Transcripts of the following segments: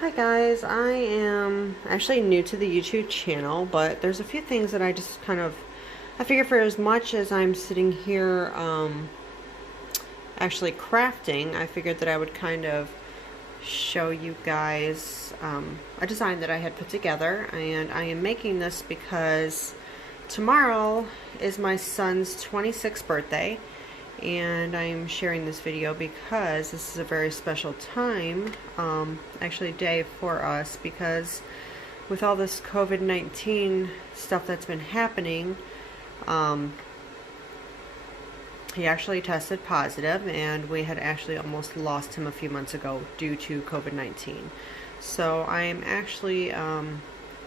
Hi guys, I am actually new to the YouTube channel, but there's a few things that I just I figure for as much as I'm sitting here actually crafting, I figured that I would kind of show you guys a design that I had put together, and I am making this because tomorrow is my son's 26th birthday, and I'm sharing this video because this is a very special time, actually day for us, because with all this COVID-19 stuff that's been happening, he actually tested positive, and we had actually almost lost him a few months ago due to COVID-19. So I am actually,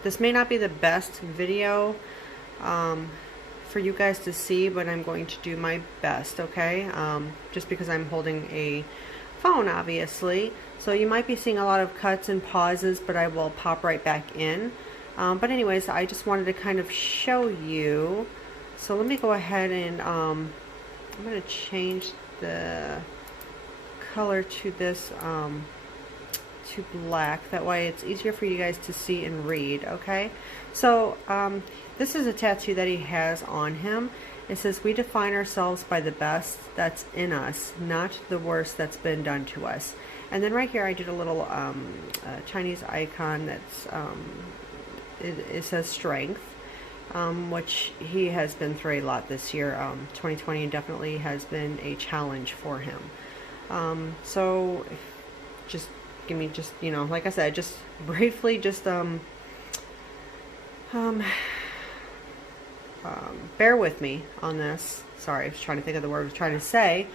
this may not be the best video for you guys to see, but I'm going to do my best, okay? Just because I'm holding a phone, obviously. So you might be seeing a lot of cuts and pauses, but I will pop right back in. But anyways, I just wanted to kind of show you. So let me go ahead and I'm going to change the color to this to black. That way it's easier for you guys to see and read, okay? So this is a tattoo that he has on him. It says, "We define ourselves by the best that's in us, not the worst that's been done to us." And then right here I did a little Chinese icon that's it says strength, which he has been through a lot this year. 2020 definitely has been a challenge for him. So just give me, just, you know, like I said, just briefly, just bear with me on this. Sorry, I was trying to think of the word I was trying to say.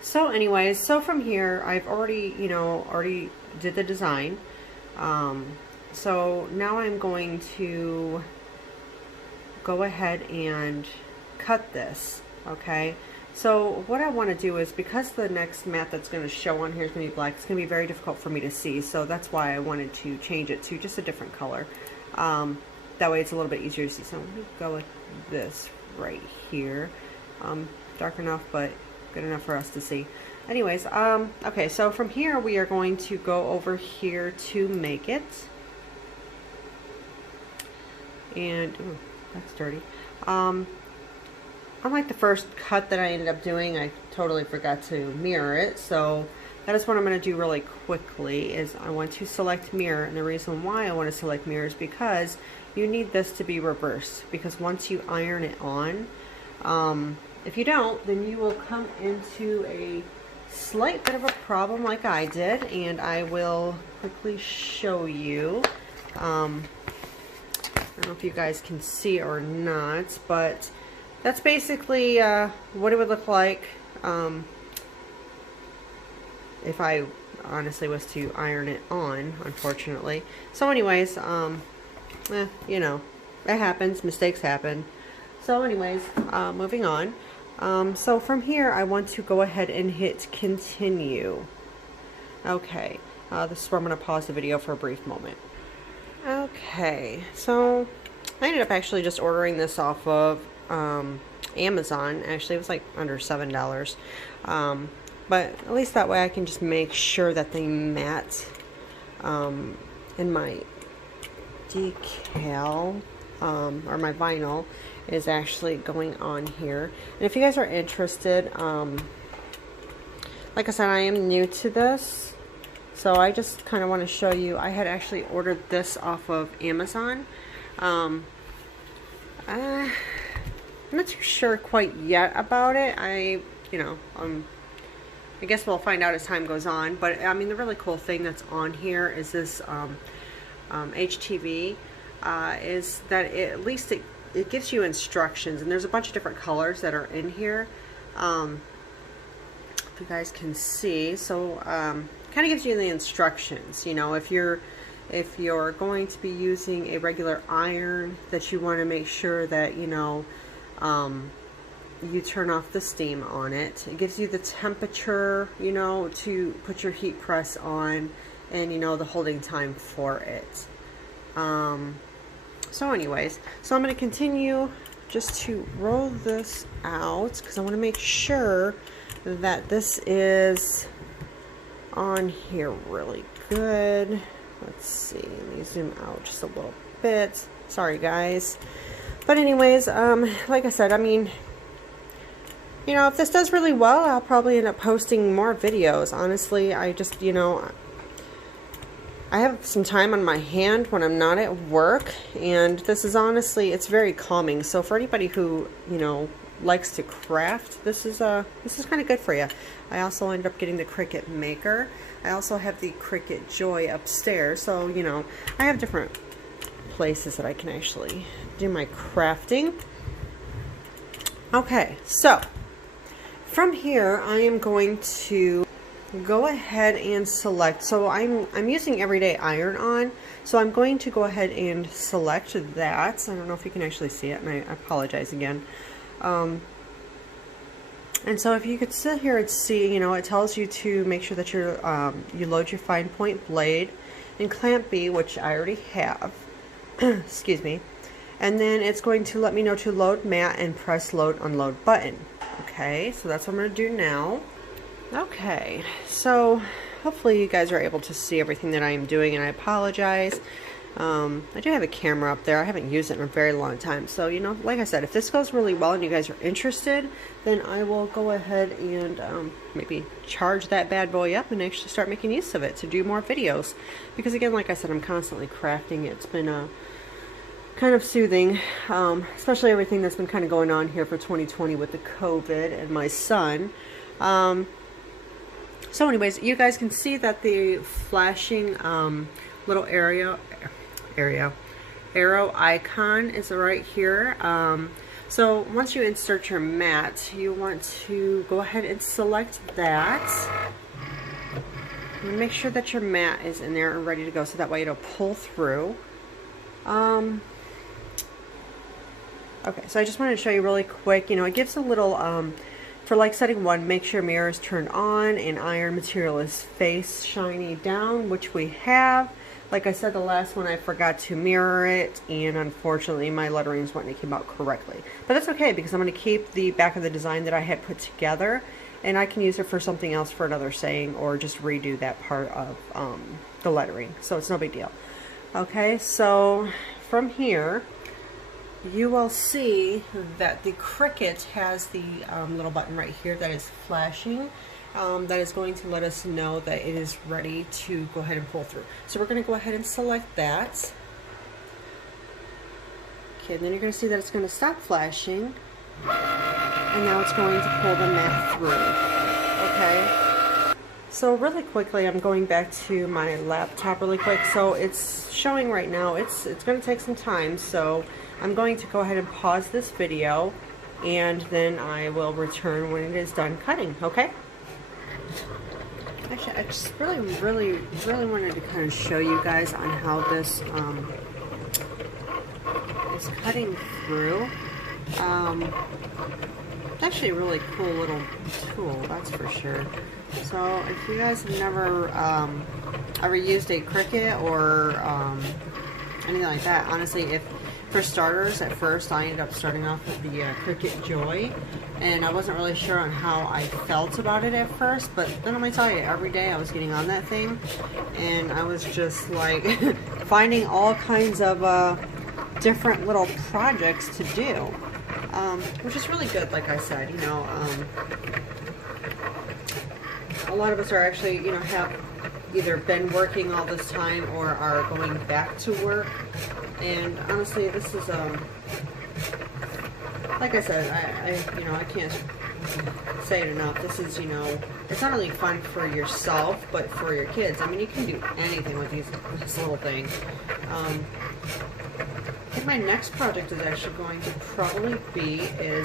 So anyways, so from here, I've already, already did the design. So now I'm going to go ahead and cut this, okay? So what I want to do is, because the next mat that's going to show on here is going to be black, it's going to be very difficult for me to see, so that's why I wanted to change it to just a different color. That way it's a little bit easier to see. So I'm going to go like this right here. Dark enough, but good enough for us to see. Anyways, okay, so from here we are going to go over here to make it. And, ooh, that's dirty. Unlike the first cut that I ended up doing, I totally forgot to mirror it, so that is what I'm going to do really quickly. Is I want to select mirror, and the reason why I want to select mirror is because you need this to be reversed, because once you iron it on, if you don't, then you will come into a slight bit of a problem like I did, and I will quickly show you. I don't know if you guys can see or not, but that's basically what it would look like if I honestly was to iron it on, unfortunately. So anyways, you know, it happens, mistakes happen. So anyways, moving on. So from here, I want to go ahead and hit continue. Okay, this is where I'm going to pause the video for a brief moment. Okay, so I ended up actually just ordering this off of Amazon. Actually, it was like under $7. But at least that way I can just make sure that the mat in my decal or my vinyl is actually going on here. And if you guys are interested, like I said, I am new to this, so I just kind of want to show you. I had actually ordered this off of Amazon. I'm not too sure quite yet about it. I guess we'll find out as time goes on. But I mean, the really cool thing that's on here is this HTV. Is that at least it gives you instructions, and there's a bunch of different colors that are in here. If you guys can see, so kind of gives you the instructions. You know, if you're going to be using a regular iron, that you want to make sure that you turn off the steam on it. It gives you the temperature, to put your heat press on, and the holding time for it. So anyways, so I'm going to continue just to roll this out, because I want to make sure that this is on here really good. Let's see, let me zoom out just a little bit. Sorry guys. But anyways, like I said, I mean, you know, if this does really well, I'll probably end up posting more videos. Honestly, I just, you know, I have some time on my hand when I'm not at work, and this is honestly, it's very calming. So for anybody who, you know, likes to craft, this is kind of good for you. I also ended up getting the Cricut Maker. I also have the Cricut Joy upstairs, so you know, I have different places that I can actually do my crafting. Okay, so from here I am going to go ahead and select, so I'm using everyday iron on, so I'm going to go ahead and select that. I don't know if you can actually see it, and I apologize again. And so if you could sit here and see, you know, it tells you to make sure that you're you load your fine point blade and clamp B, which I already have. Excuse me. And then it's going to let me know to load mat and press load unload button. Okay, so that's what I'm going to do now. Okay, so hopefully you guys are able to see everything that I am doing, and I apologize. I do have a camera up there. I haven't used it in a very long time. So, you know, like I said, if this goes really well and you guys are interested, then I will go ahead and maybe charge that bad boy up and actually start making use of it to do more videos. Because again, like I said, I'm constantly crafting. It's been kind of soothing, especially everything that's been kind of going on here for 2020 with the COVID and my son. So anyways, you guys can see that the flashing little arrow icon is right here. So once you insert your mat, you want to go ahead and select that. And make sure that your mat is in there and ready to go, so that way it'll pull through. Okay, so I just wanted to show you really quick, you know, it gives a little, for like setting 1, make sure mirror is turned on and iron material is face shiny down, which we have. Like I said, the last one I forgot to mirror it, and unfortunately my letterings wouldn't have came out correctly. But that's okay, because I'm going to keep the back of the design that I had put together, and I can use it for something else, for another saying, or just redo that part of the lettering. So it's no big deal. Okay, so from here, you will see that the Cricut has the little button right here that is flashing. That is going to let us know that it is ready to go ahead and pull through. So we're going to go ahead and select that. Okay, then you're going to see that it's going to stop flashing, and now it's going to pull the mat through. Okay. So really quickly, I'm going back to my laptop really quick. So it's showing right now. It's going to take some time. So I'm going to go ahead and pause this video, and then I will return when it is done cutting. Okay. Actually, I just really wanted to kind of show you guys on how this is cutting through. It's actually a really cool little tool, that's for sure. So if you guys have never ever used a Cricut or anything like that, honestly, for starters, at first I ended up starting off with the Cricut Joy, and I wasn't really sure on how I felt about it at first, but then I'm going to tell you, every day I was getting on that thing, and I was just like finding all kinds of different little projects to do, which is really good. Like I said, you know, a lot of us are actually, you know, have either been working all this time or are going back to work. And honestly, this is like I said, I you know, I can't say it enough. This is, you know, it's not only fun for yourself, but for your kids. I mean, you can do anything with this little thing. I think my next project is actually going to probably be I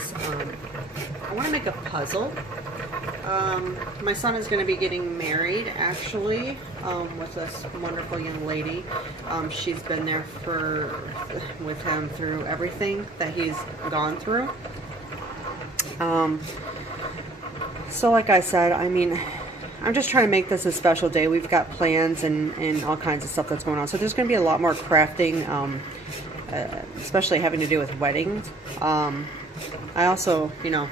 want to make a puzzle. My son is going to be getting married, actually, with this wonderful young lady. She's been there with him through everything that he's gone through. So like I said, I mean, I'm just trying to make this a special day. We've got plans and all kinds of stuff that's going on. So there's going to be a lot more crafting, especially having to do with weddings. I also, you know,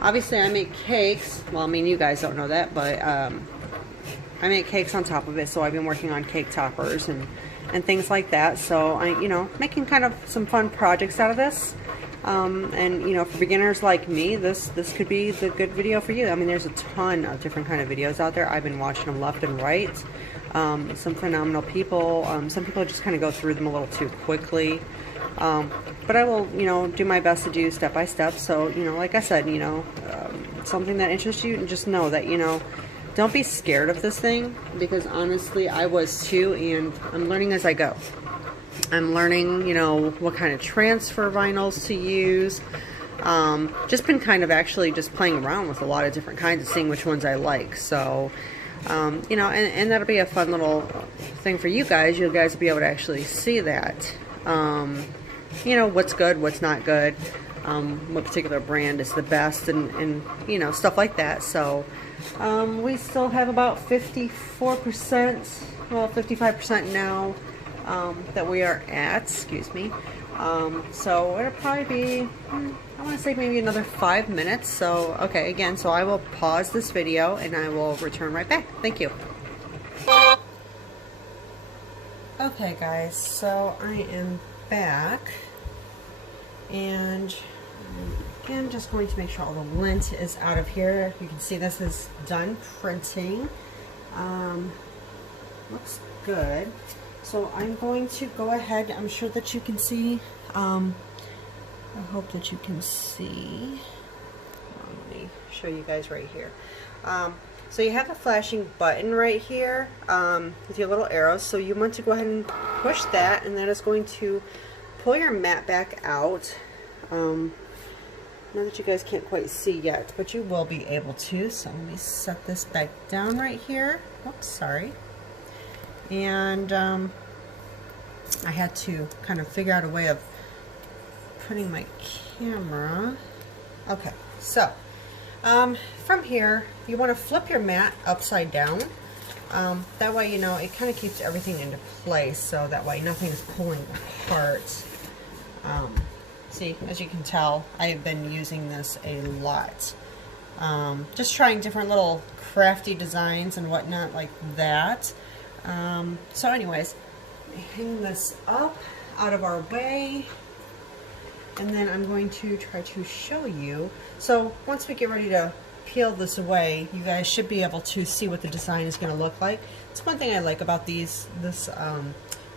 obviously I make cakes. Well, I mean, you guys don't know that, but I make cakes on top of it, so I've been working on cake toppers and things like that. So I, you know, making kind of some fun projects out of this. And you know, for beginners like me, this could be the good video for you. I mean, there's a ton of different kind of videos out there. I've been watching them left and right. Some phenomenal people. Some people just kind of go through them a little too quickly. But I will, you know, do my best to do step by step. So, you know, like I said, you know, something that interests you, and just know that, you know, don't be scared of this thing, because honestly, I was too, and I'm learning as I go. I'm learning, you know, what kind of transfer vinyls to use. Just been kind of actually just playing around with a lot of different kinds and seeing which ones I like. So, you know, and that'll be a fun little thing for you guys. You guys will be able to actually see that. You know, what's good, what's not good, what particular brand is the best, and you know, stuff like that. So, we still have about 54%, well, 55% now. That we are at, excuse me. So it'll probably be, I want to say maybe another 5 minutes. So, okay, again, so I will pause this video and I will return right back. Thank you. Okay, guys, so I am back, and again, just going to make sure all the lint is out of here. You can see this is done printing. Looks good. So I'm going to go ahead, I'm sure that you can see, I hope that you can see. Let me show you guys right here. So you have the flashing button right here with your little arrows, so you want to go ahead and push that, and that is going to pull your mat back out. Now that you guys can't quite see yet, but you will be able to, so let me set this back down right here. Oops, sorry. And I had to kind of figure out a way of putting my camera. Okay, so from here, you want to flip your mat upside down. That way, you know, it kind of keeps everything into place, so that way nothing is pulling apart. See, as you can tell, I've been using this a lot. Just trying different little crafty designs and whatnot like that. So anyways, hang this up out of our way, and then I'm going to try to show you. So once we get ready to peel this away, you guys should be able to see what the design is going to look like. It's one thing I like about this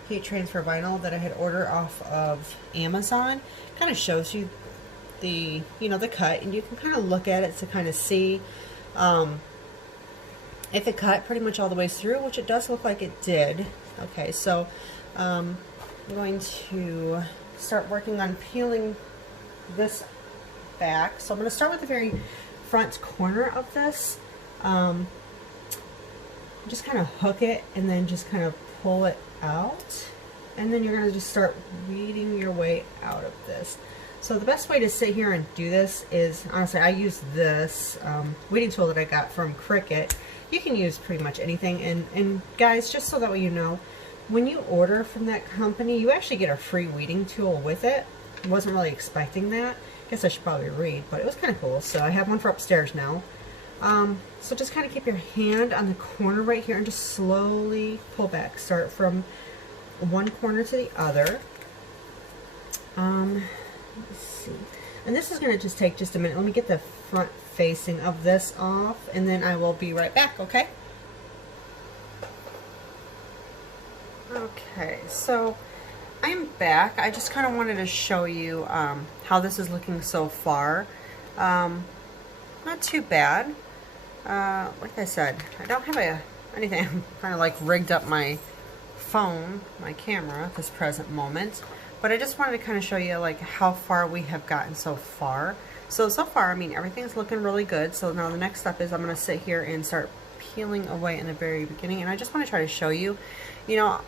heat transfer vinyl that I had ordered off of Amazon. Kind of shows you the, you know, the cut, and you can kind of look at it to kind of see if it cut pretty much all the way through, which it does look like it did. Okay, so I'm going to start working on peeling this back. So I'm going to start with the very front corner of this. Just kind of hook it and then just kind of pull it out. And then you're going to just start weeding your way out of this. So the best way to sit here and do this is, honestly, I use this weeding tool that I got from Cricut. You can use pretty much anything, and guys, just so that way you know, when you order from that company, you actually get a free weeding tool with it. I wasn't really expecting that. I guess I should probably read, but it was kind of cool. So I have one for upstairs now. So just kind of keep your hand on the corner right here and just slowly pull back. Start from one corner to the other. Let's see. And this is going to just take just a minute. Let me get the front facing of this off, and then I will be right back, okay? Okay, so I'm back. I just kind of wanted to show you how this is looking so far. Not too bad. Like I said, I don't have anything. I'm kind of like rigged up my phone, my camera at this present moment. But I just wanted to kind of show you like how far we have gotten so far. So far, I mean, everything's looking really good. So now the next step is I'm going to sit here and start peeling away in the very beginning. And I just want to try to show you, you know,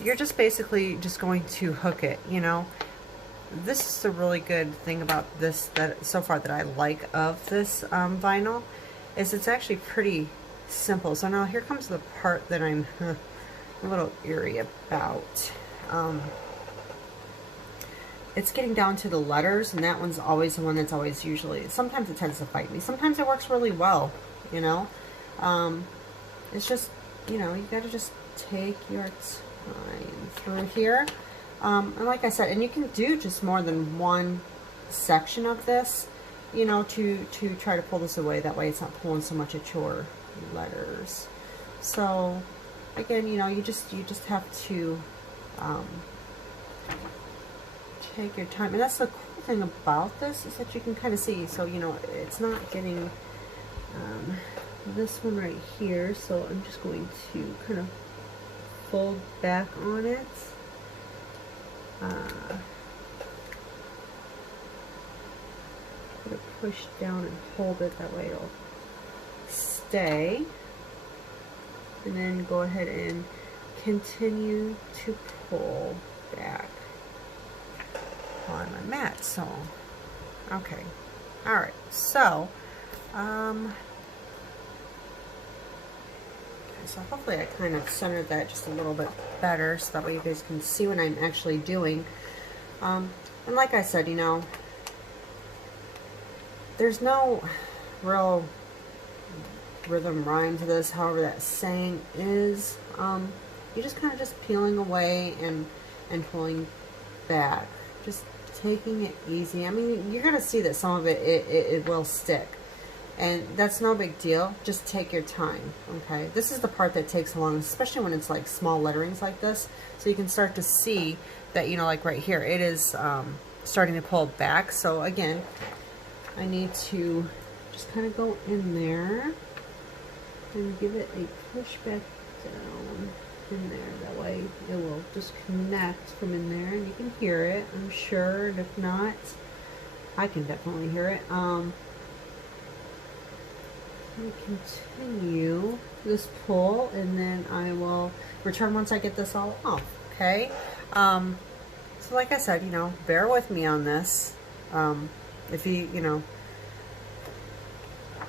you're just basically just going to hook it, you know. This is the really good thing about this that so far that I like of this vinyl, is it's actually pretty simple. So now here comes the part that I'm a little eerie about. It's getting down to the letters, and that one's always the one that's always usually, sometimes it tends to fight me. Sometimes it works really well, you know. it's just, you know, you got to just take your time through here. And like I said, and you can do just more than one section of this, you know, to try to pull this away. That way it's not pulling so much at your letters. So again, you know, you just have to take your time. And that's the cool thing about this, is that you can kind of see. So, you know, it's not getting this one right here. So I'm just going to kind of fold back on it. Put it push down and hold it, that way it'll stay. And then go ahead and continue to pull back on my mat. So, okay, all right. So, so hopefully I kind of centered that just a little bit better, so that way you guys can see what I'm actually doing. And like I said, you know, there's no real rhythm rhyme to this, however that saying is. You just kind of just peeling away and pulling back, just taking it easy. I mean, you're gonna see that some of it will stick, and that's no big deal. Just take your time, okay? This is the part that takes long, especially when it's like small letterings like this. So you can start to see that, you know, like right here, it is starting to pull back. So again, I need to just kind of go in there and give it a push back down in there. That way it will just connect from in there, and you can hear it, I'm sure. And if not, I can definitely hear it. Continue this pull, and then I will return once I get this all off. Okay. So like I said, you know, bear with me on this. If you know,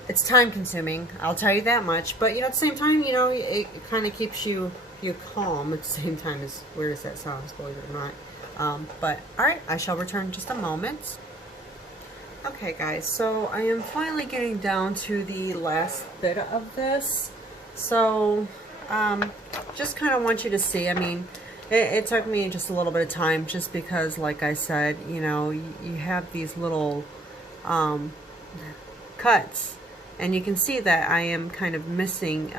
it's time consuming, I'll tell you that much, but you know, at the same time, you know, it kind of keeps you calm at the same time. As weird as that sounds, believe it or not. But all right, I shall return in just a moment. Okay guys, so I am finally getting down to the last bit of this. So just kind of want you to see, I mean, it took me just a little bit of time, just because, like I said, you know, you have these little cuts, and you can see that I am kind of missing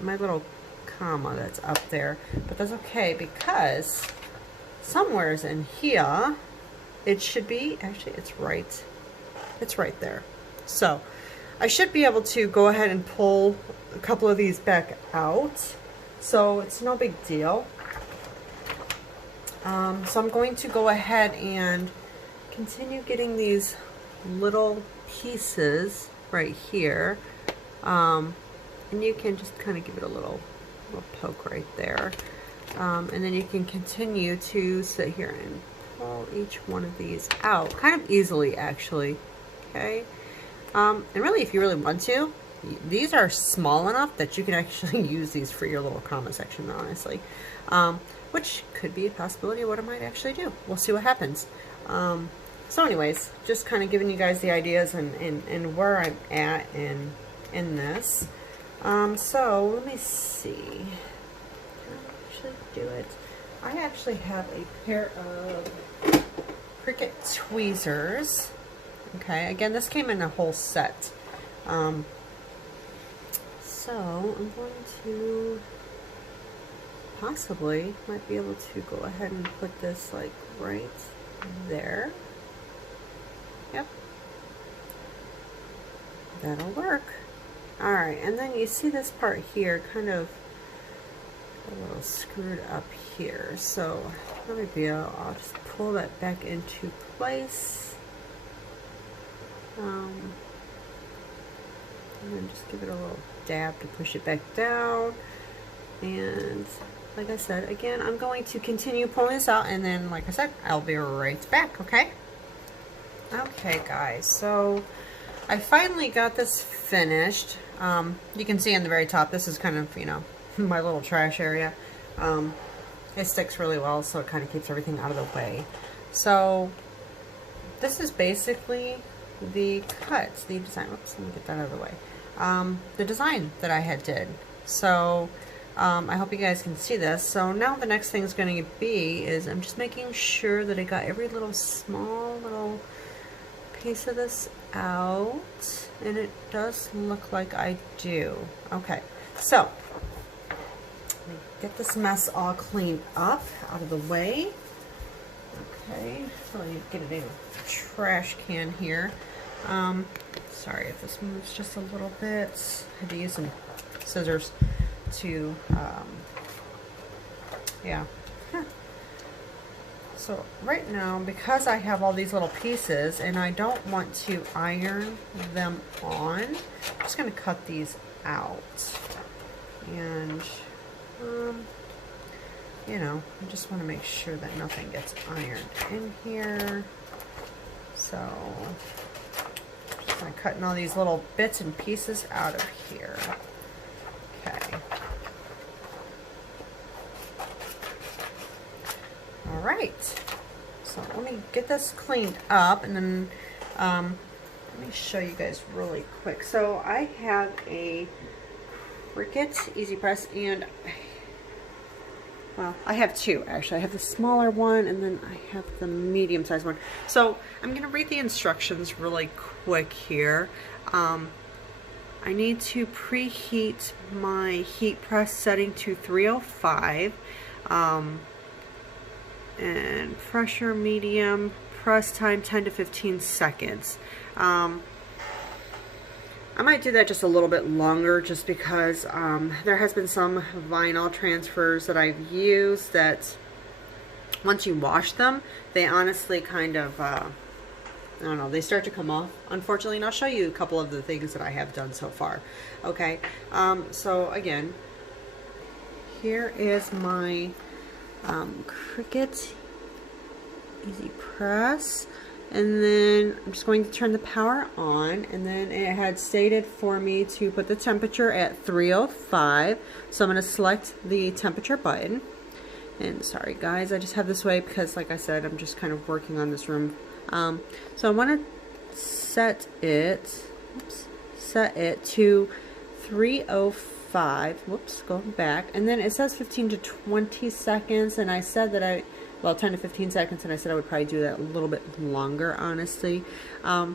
my little comma that's up there, but that's okay, because somewheres in here it should be, actually it's right there. So I should be able to go ahead and pull a couple of these back out, so it's no big deal. So I'm going to go ahead and continue getting these little pieces right here, and you can just kind of give it a little poke right there, and then you can continue to sit here and pull each one of these out kind of easily, actually. Okay, and really, if you really want to, these are small enough that you can actually use these for your little comma section, honestly, which could be a possibility of what I might actually do. We'll see what happens. So anyways, just kind of giving you guys the ideas and where I'm at in this. So let me see. Can I actually do it? I actually have a pair of Cricut tweezers. Okay, again, this came in a whole set. So I'm going to possibly might be able to go ahead and put this like right there. Yep, that'll work. All right, and then you see this part here kind of a little screwed up here, so no big deal. I'll just pull that back into place, and then just give it a little dab to push it back down. And like I said, again, I'm going to continue pulling this out, and then like I said, I'll be right back. Okay guys, so I finally got this finished. You can see on the very top, this is kind of, you know, my little trash area. It sticks really well, so it kind of keeps everything out of the way. So this is basically the cuts, the design. Oops, let me get that out of the way. The design that I had did. So I hope you guys can see this. So now the next thing is going to be is I'm just making sure that I got every little small little piece of this out, and it does look like I do. Okay, so let me get this mess all cleaned up out of the way. Okay, so I need to get it in a trash can here. Sorry if this moves just a little bit. I had to use some scissors to, yeah. So right now, because I have all these little pieces and I don't want to iron them on, I'm just going to cut these out. And, you know, I just want to make sure that nothing gets ironed in here. So, just kind of cutting all these little bits and pieces out of here. Okay. All right. So let me get this cleaned up, and then let me show you guys really quick. So I have a Cricut Easy Press, and well, I have two actually. I have the smaller one, and then I have the medium-sized one. So I'm going to read the instructions really quick here. I need to preheat my heat press setting to 305, and pressure medium, press time 10 to 15 seconds. I might do that just a little bit longer, just because there has been some vinyl transfers that I've used that once you wash them, they honestly kind of, I don't know, they start to come off, unfortunately, and I'll show you a couple of the things that I have done so far. Okay, so again, here is my Cricut Easy Press, and then I'm just going to turn the power on, and then it had stated for me to put the temperature at 305, so I'm going to select the temperature button. And sorry guys, I just have this way because, like I said, I'm just kind of working on this room. So I want to set it to 305. Whoops, going back. And then it says 15 to 20 seconds, and I said that well, 10 to 15 seconds, and I said I would probably do that a little bit longer, honestly. So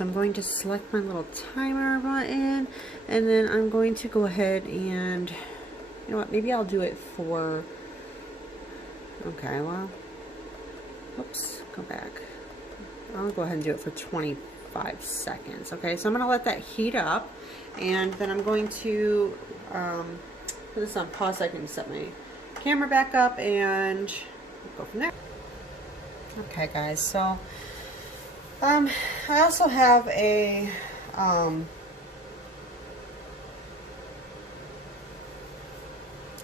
I'm going to select my little timer button, and then I'm going to go ahead and, you know what, maybe I'll do it for, okay, well, oops, go back. I'll go ahead and do it for 25 seconds. Okay, so I'm going to let that heat up, and then I'm going to put this on pause so I can set my camera back up and go from there. Okay guys, so I also have a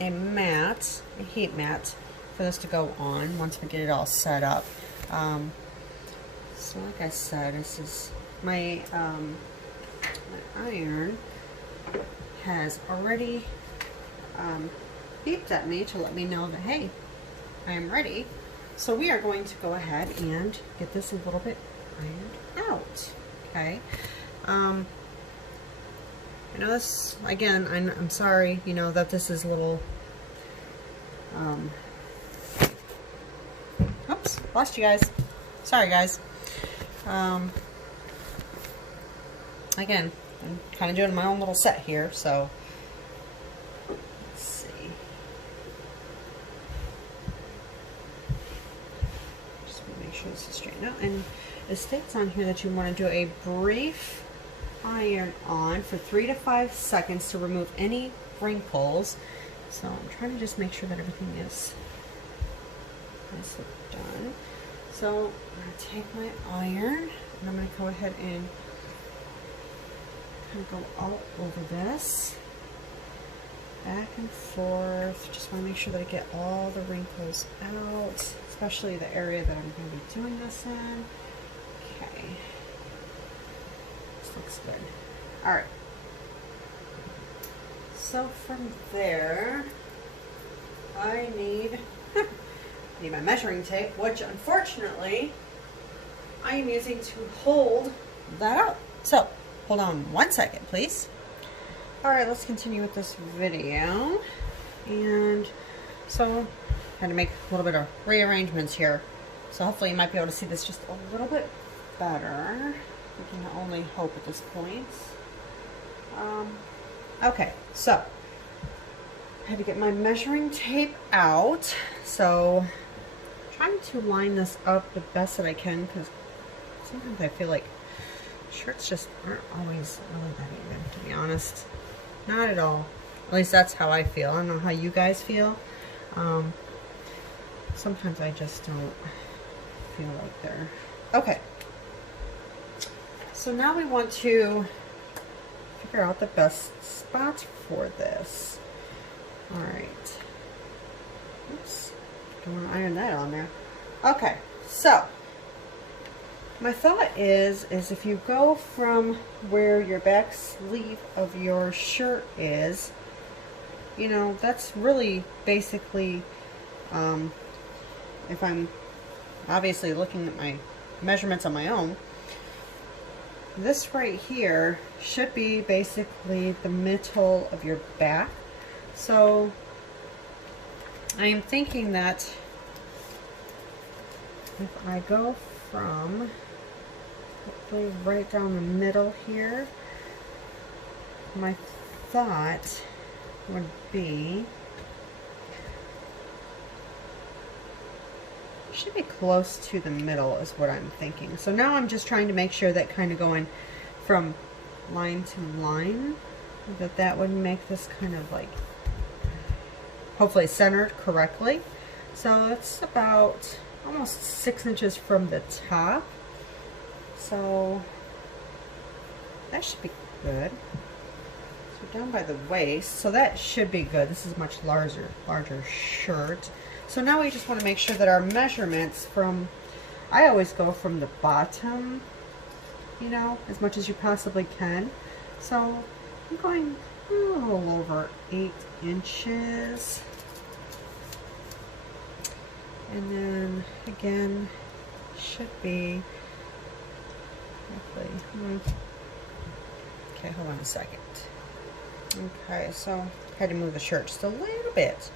mat, a heat mat for this to go on once we get it all set up. So like I said, this is my iron has already beeped at me to let me know that, hey, I am ready. So we are going to go ahead and get this a little bit ironed out. Okay. I know this, again, I'm sorry, you know, that this is a little, oops, lost you guys. Sorry guys. Again, I'm kind of doing my own little set here, so let's see. Just want to make sure this is straightened out. And it states on here that you want to do a brief iron on for 3 to 5 seconds to remove any wrinkles. So I'm trying to just make sure that everything is nicely done. So I'm going to take my iron and I'm going to go ahead and kind of go all over this, back and forth. Just want to make sure that I get all the wrinkles out, especially the area that I'm going to be doing this in. Okay, this looks good. All right. So from there, I need my measuring tape, which unfortunately I am using to hold that up. So hold on 1 second, please. Alright, let's continue with this video. And so, had to make a little bit of rearrangements here. So hopefully you might be able to see this just a little bit better. We can only hope at this point. Okay, so I had to get my measuring tape out. So I'm trying to line this up the best that I can, because sometimes I feel like shirts just aren't always really that even, to be honest. Not at all. At least that's how I feel. I don't know how you guys feel. Sometimes I just don't feel like they're... Okay. So now we want to figure out the best spots for this. Alright. Oops. Don't want to iron that on there. Okay. So my thought is if you go from where your back sleeve of your shirt is, you know, that's really basically, if I'm obviously looking at my measurements on my own, this right here should be basically the middle of your back. So I am thinking that if I go from hopefully right down the middle here, my thought would be, should be close to the middle is what I'm thinking. So now I'm just trying to make sure that kind of going from line to line, that would make this kind of like hopefully centered correctly. So it's about almost 6 inches from the top. So that should be good. So down by the waist, so that should be good. This is a much larger shirt. So now we just want to make sure that our measurements from, I always go from the bottom, you know, as much as you possibly can. So I'm going a little over 8 inches. And then again, should be roughly, okay, hold on a second. Okay, so I had to move the shirt just a little bit.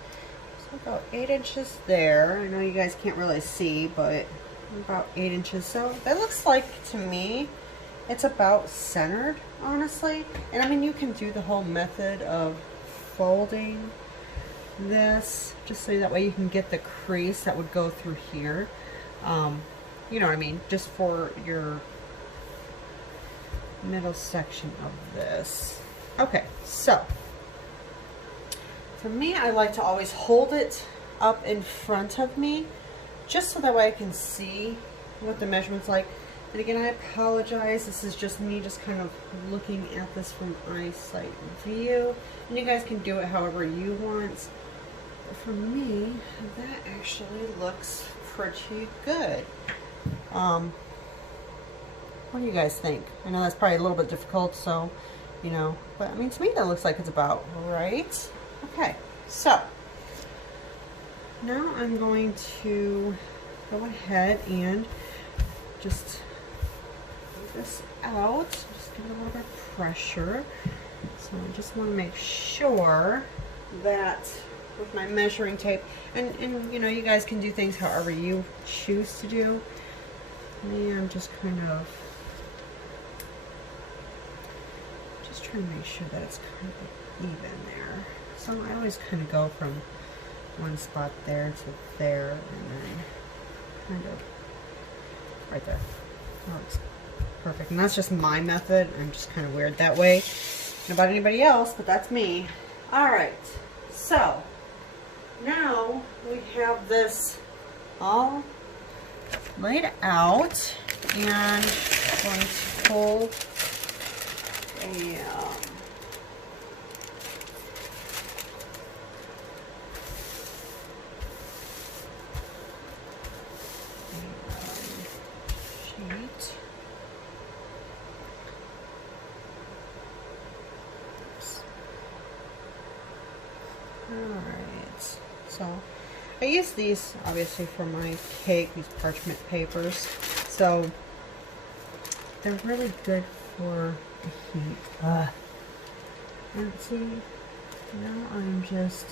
So about 8 inches there. I know you guys can't really see, but about 8 inches. So that looks like, to me, it's about centered, honestly. And I mean, you can do the whole method of folding this just so that way you can get the crease that would go through here. You know what I mean? Just for your middle section of this. Okay, so for me, I like to always hold it up in front of me just so that way I can see what the measurement's like. And again, I apologize, this is just me just kind of looking at this from eyesight view, and you guys can do it however you want. But for me, that actually looks pretty good. What do you guys think? I know that's probably a little bit difficult, so, you know, but I mean, to me that looks like it's about right. Okay, so now I'm going to go ahead and just move this out, just give it a little bit of pressure. So I just want to make sure that with my measuring tape, and you know, you guys can do things however you choose to do. Me, I'm just kind of just trying to make sure that it's kind of even there. So I always kind of go from one spot there to there, and then kind of right there. That looks perfect. And that's just my method. I'm just kind of weird that way. Not about anybody else, but that's me. Alright, so now we have this all laid out, and I'm going to pull a sheet. Alright, so I use these obviously for my cake, these parchment papers, so they're really good for the heat. And see, now I'm just,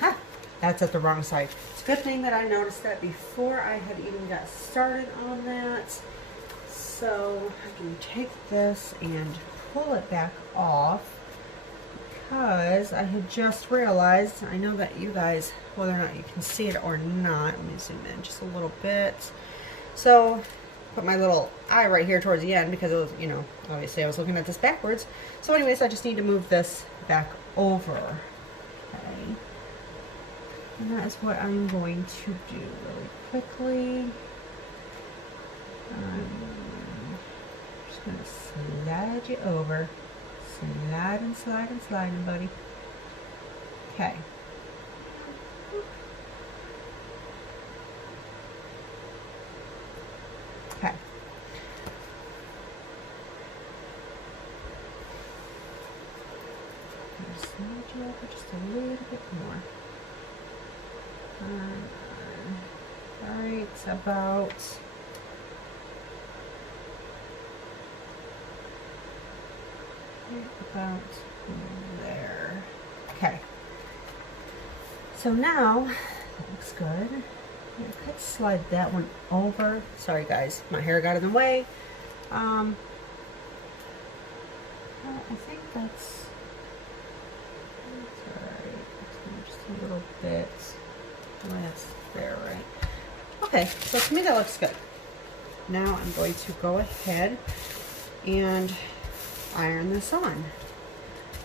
ha, that's at the wrong side. It's a good thing that I noticed that before I had even got started on that. So I can take this and pull it back off because I had just realized, I know that you guys, whether or not you can see it or not, let me zoom in just a little bit. So put my little eye right here towards the end because it was, you know, obviously I was looking at this backwards. So anyways, I just need to move this back over. Okay. And that is what I'm going to do really quickly. Just going to slide you over. Slide and slide and slide, buddy. Okay. Okay. Slide you over just a little bit more. Alright, about there. Okay. So now that looks good. I could slide that one over. Sorry guys, my hair got in the way. Well, I think that's alright. Just a little bit. Oh, that's there, right? Okay, so to me that looks good. Now I'm going to go ahead and iron this on.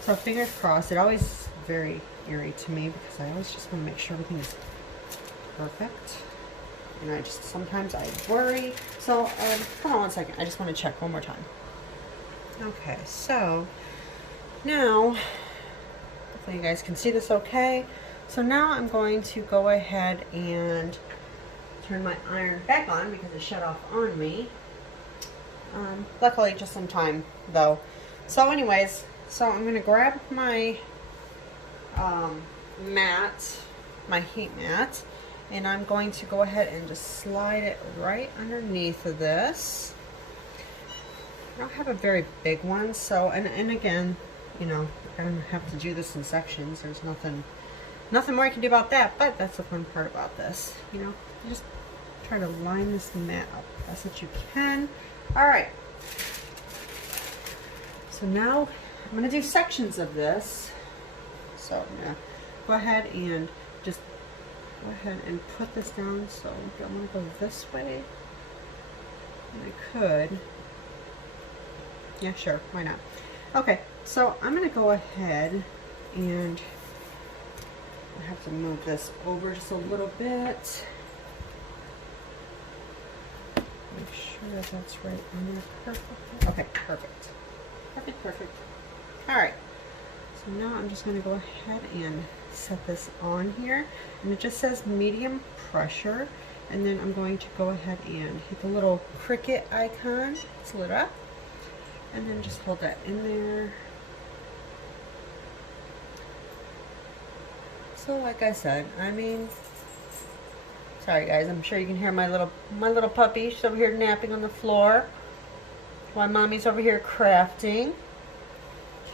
So fingers crossed. It always is very eerie to me because I always just want to make sure everything is perfect. And I just, sometimes I worry. So, hold on one second. I just want to check one more time. Okay, so now, hopefully you guys can see this okay. So now I'm going to go ahead and turn my iron back on because it shut off on me. Luckily just in time though. So anyways, so I'm going to grab my mat, my heat mat, and I'm going to go ahead and just slide it right underneath of this. I don't have a very big one, so, and again, you know, I'm going to have to do this in sections. There's nothing more I can do about that, but that's the fun part about this. You know, you just try to line this mat up as best you can. All right. So now I'm going to do sections of this. So I'm going to go ahead and just go ahead and put this down. So I'm going to go this way. And I could. Yeah, sure. Why not? Okay. So I'm going to go ahead and I have to move this over just a little bit. Make sure that that's right on there. Perfect. Okay, perfect. Perfect, perfect. Alright. So now I'm just going to go ahead and set this on here. And it just says medium pressure. And then I'm going to go ahead and hit the little Cricut icon. It's lit up. And then just hold that in there. So like I said, I mean, sorry guys, I'm sure you can hear my little puppy. She's over here napping on the floor while mommy's over here crafting.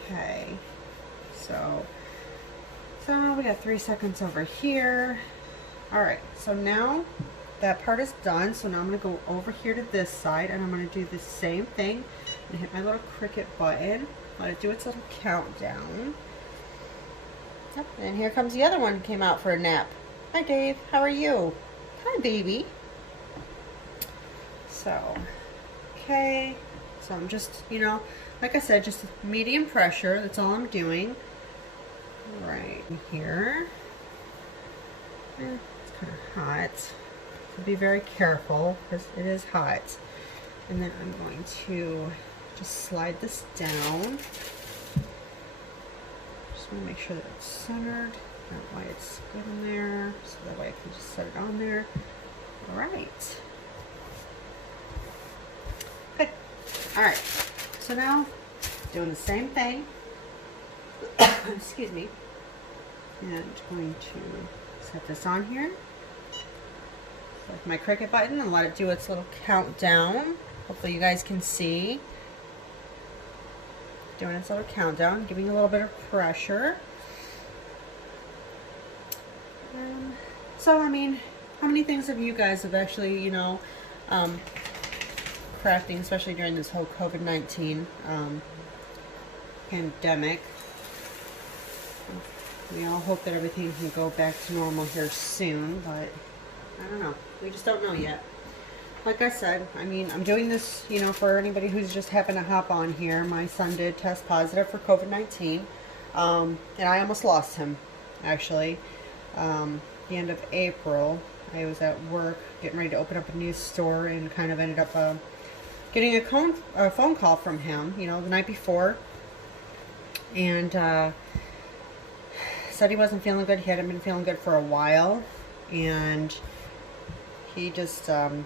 Okay, so we got 3 seconds over here. All right, so now that part is done. So now I'm gonna go over here to this side and I'm gonna do the same thing and hit my little Cricut button. Let it do its little countdown. Yep, and here comes the other one, came out for a nap. Hi Dave, how are you? Hi baby. So, okay, so I'm just, you know, like I said, just medium pressure, that's all I'm doing. Right here. It's kind of hot, so be very careful because it is hot. And then I'm going to just slide this down. I'm going to make sure that it's centered. That way it's good in there. So that way I can just set it on there. Alright. Good. Alright. So now, doing the same thing. Excuse me. And I'm going to set this on here. Select my Cricut button and let it do its little countdown. Hopefully you guys can see. doing its little countdown, giving a little bit of pressure. So, I mean, how many things have you guys have actually, you know, crafting, especially during this whole COVID-19 pandemic? We all hope that everything can go back to normal here soon, but I don't know. We just don't know yet. Like I said, I mean, I'm doing this, you know, for anybody who's just happened to hop on here. My son did test positive for COVID-19, and I almost lost him, actually. The end of April, I was at work getting ready to open up a new store and kind of ended up getting a phone call from him, you know, the night before, and said he wasn't feeling good. He hadn't been feeling good for a while, and he just kind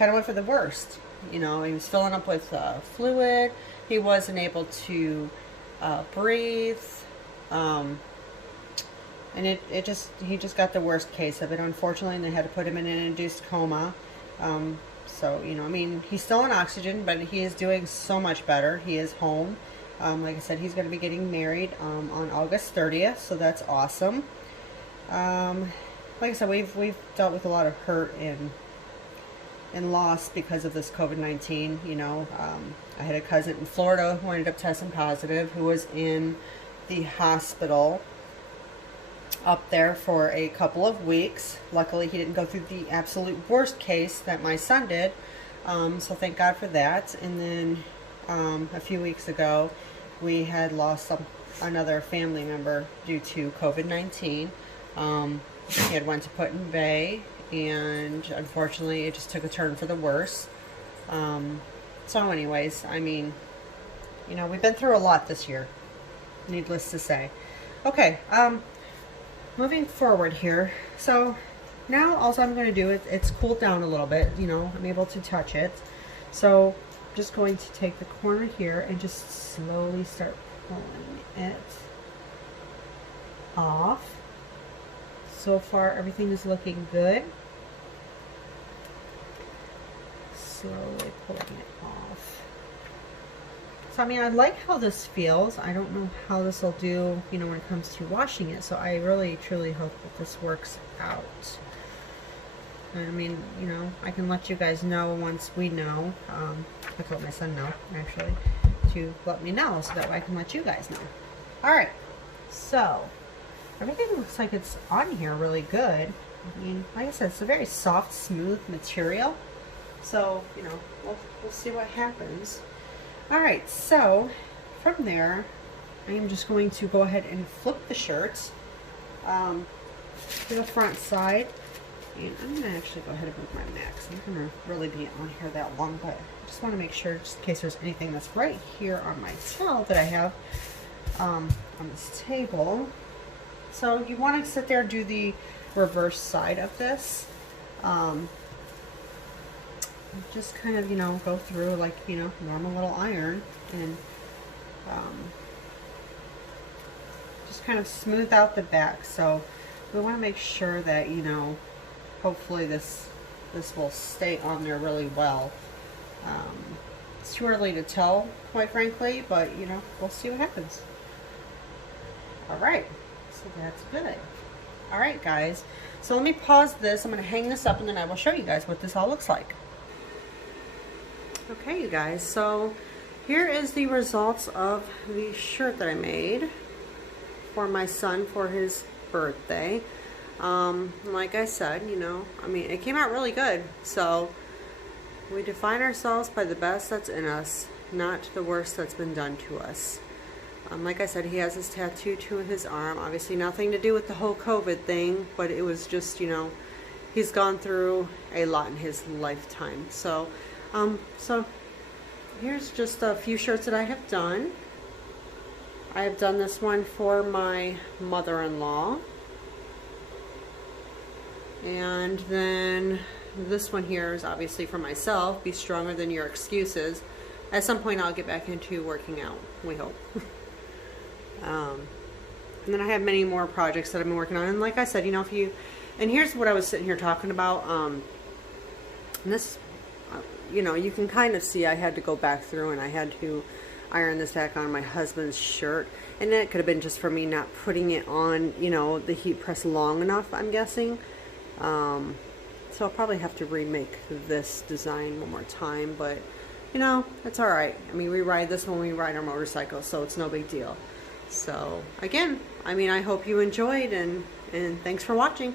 of went for the worst. You know, he was filling up with fluid. He wasn't able to breathe, and he just got the worst case of it, unfortunately, and they had to put him in an induced coma. So, you know, I mean, he's still on oxygen, but he is doing so much better. He is home. Like I said, he's going to be getting married on August 30th, so that's awesome. Like I said, we've dealt with a lot of hurt and loss because of this COVID-19. You know, I had a cousin in Florida who ended up testing positive, who was in the hospital up there for a couple of weeks. Luckily, he didn't go through the absolute worst case that my son did, so thank God for that. And then a few weeks ago, we had lost another family member due to COVID-19. He had went to Put-in-Bay, and unfortunately, it just took a turn for the worse. So anyways, I mean, you know, we've been through a lot this year, needless to say. Okay, moving forward here. So now all I'm going to do is, it's cooled down a little bit, you know, I'm able to touch it. So I'm just going to take the corner here and just slowly start pulling it off. So far everything is looking good. Slowly pulling it off. So I mean, I like how this feels. I don't know how this will do, you know, when it comes to washing it. So I really truly hope that this works out. I mean, you know, I can let you guys know once we know. I told my son no, actually, to let me know so that way I can let you guys know. Alright, so everything looks like it's on here really good. I mean, like I said, it's a very soft, smooth material. So, you know, we'll see what happens. Alright, so from there, I am just going to go ahead and flip the shirt to the front side. And I'm going to actually go ahead and move my max. I'm going to really be on here that long, but I just want to make sure, just in case there's anything that's right here on my towel that I have on this table. So you want to sit there and do the reverse side of this. Just kind of, you know, go through like, you know, normal little iron, and just kind of smooth out the back. So we want to make sure that, you know, hopefully this will stay on there really well. It's too early to tell, quite frankly, but you know, we'll see what happens. Alright, so that's good. Alright guys, so let me pause this. I'm going to hang this up and then I will show you guys what this all looks like. Okay you guys, so here is the results of the shirt that I made for my son for his birthday. Like I said, you know, I mean, it came out really good. So we define ourselves by the best that's in us, not the worst that's been done to us. Like I said, he has his tattoo to his arm. Obviously nothing to do with the whole COVID thing, but it was just, you know, he's gone through a lot in his lifetime. So here's just a few shirts that I have done. I have done this one for my mother-in-law. And then this one here is obviously for myself. Be stronger than your excuses. At some point I'll get back into working out, we hope. And then I have many more projects that I've been working on. And like I said, you know, and here's what I was sitting here talking about. And this, you know, you can kind of see I had to go back through and I had to iron this back on my husband's shirt, and that could have been just for me not putting it on, you know, the heat press long enough, I'm guessing. So I'll probably have to remake this design one more time, but you know, it's alright. I mean, we ride this when we ride our motorcycle, so it's no big deal. So again, I mean, I hope you enjoyed, and thanks for watching.